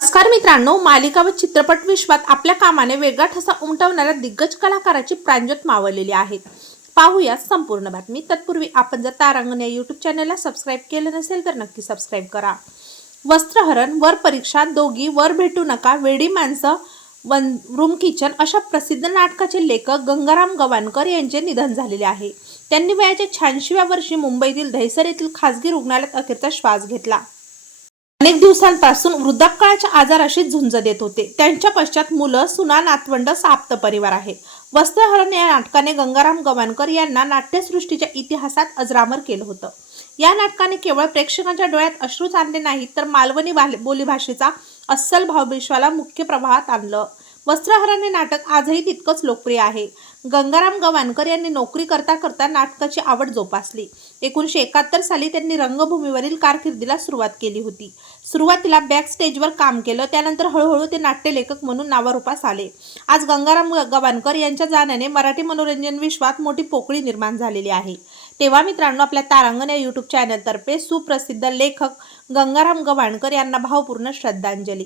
नमस्कार मित्रांनो मालिका व चित्रपट विश्वात आपल्या कामाने वेगळा ठसा उमटवणाऱ्या दिग्गज कलाकाराची प्रांजत मावळलेली आहे पाहूया संपूर्ण बातमी. तत्पूर्वी आपण जर तारांगण या यूट्यूब चॅनलला सबस्क्राईब केलं नसेल तर नक्की सबस्क्राईब करा. वस्त्रहरण वर परीक्षा दोघी वर भेटू नका वेडी माणसं वन रूम किचन अशा प्रसिद्ध नाटकाचे लेखक गंगाराम गवाणकर यांचे निधन झालेले आहे. त्यांनी वयाच्या शहाऐंशीव्या वर्षी मुंबईतील दहिसर येथील खासगी रुग्णालयात अखेरचा श्वास घेतला. अनेक दिवसांपासून वृद्धापकाळाच्या आजाराशी झुंज देत होते. त्यांच्या पश्चात मुलं सुना नातवंड साप्त परिवार आहे. वस्त्रहरण या नाटकाने गंगाराम गवाणकर यांना नाट्यसृष्टीच्या इतिहासात अजरामर केलं होतं. या नाटकाने केवळ प्रेक्षकांच्या डोळ्यात अश्रूच आणले नाहीत तर मालवणी बोलीभाषेचा अस्सल भावविश्वाला मुख्य प्रवाहात आणलं. वस्त्रहरण हे नाटक आजही तितकंच लोकप्रिय आहे. गंगाराम गवाणकर यांनी नोकरी करता करता नाटकाची आवड जोपासली. एकोणीसशे एकाहत्तर साली त्यांनी रंगभूमीवरील कारकिर्दीला सुरुवात केली होती. सुरुवातीला बॅक स्टेजवर काम केलं त्यानंतर हळूहळू ते नाट्यलेखक म्हणून नावारूपास आले. आज गंगाराम गवाणकर यांच्या जाण्याने मराठी मनोरंजन विश्वात मोठी पोकळी निर्माण झालेली आहे. तेव्हा मित्रांनो आपल्या तारांगण या यूट्यूब चॅनलतर्फे सुप्रसिद्ध लेखक गंगाराम गवाणकर यांना भावपूर्ण श्रद्धांजली.